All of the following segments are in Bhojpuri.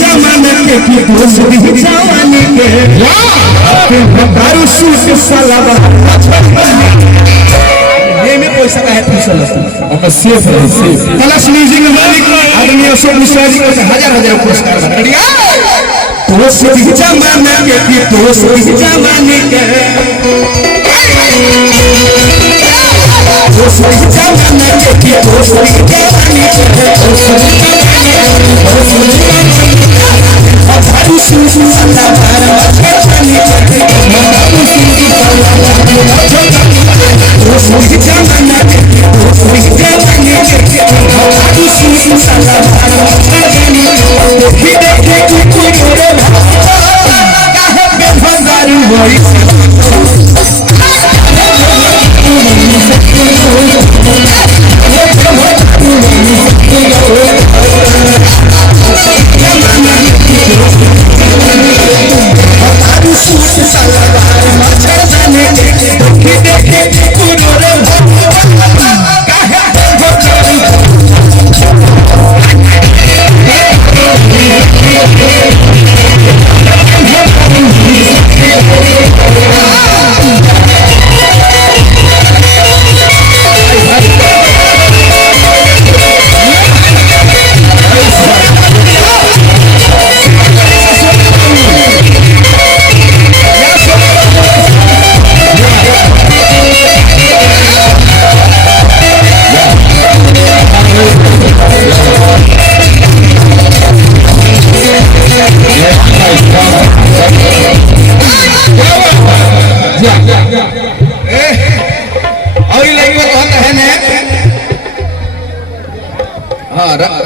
जमाने के की दोस्ती जवानी के दारू सूट सलावा ये में पैसा का है पूछल अब सेफ है सेफ कलश म्यूजिक मालिक आदमी अशोक मिश्रा जी को हजार पुरस्कार बढ़िया दोस्ती जमाने के की दोस्ती जवानी के दोस्ती जमाने के की दोस्ती जवानी के दारू सूट सलावा दोस्ती जमाने के दोस्ती जवानी के दारू सूट सलावा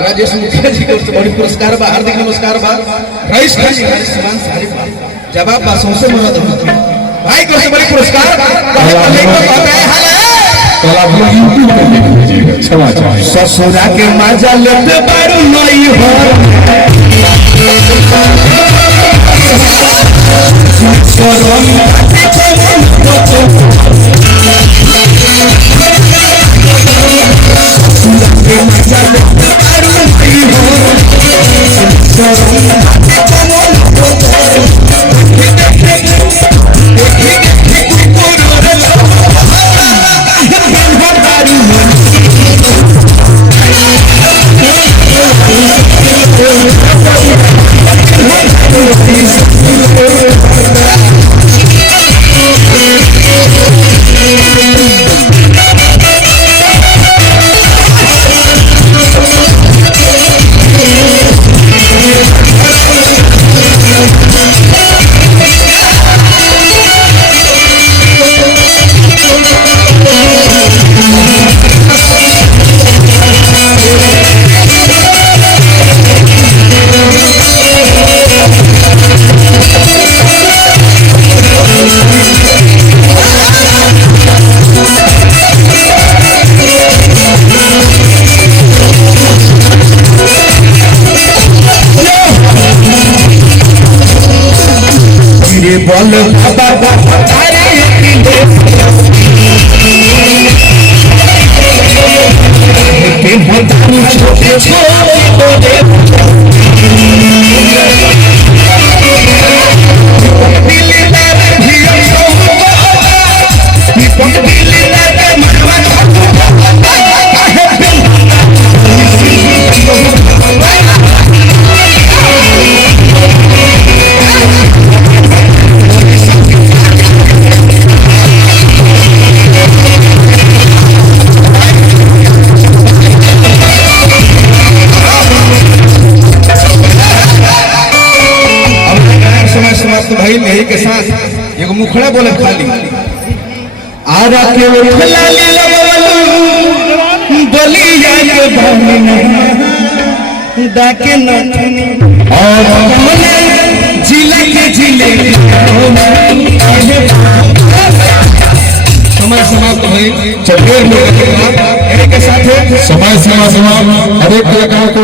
राजेश मुखिया जी को बड़ी पुरस्कार बा हार्दिक नमस्कार बा रईस खान जी समान सारी जवाब बासों से मदद भाई को बड़ी पुरस्कार ससुरा के मजा लेते बारू नई हो बोल बाबा तारे के बताऊं छोटे छोटे भाई यही के साथ एगो मुखड़ा बोले खाली आरा के उठला ले बलिया के भावना डाके नथनी और कमले जिले के जिले समय समाप्त हुई चलिए के साथ समय सीमा समाप्त हर एक कलाकार को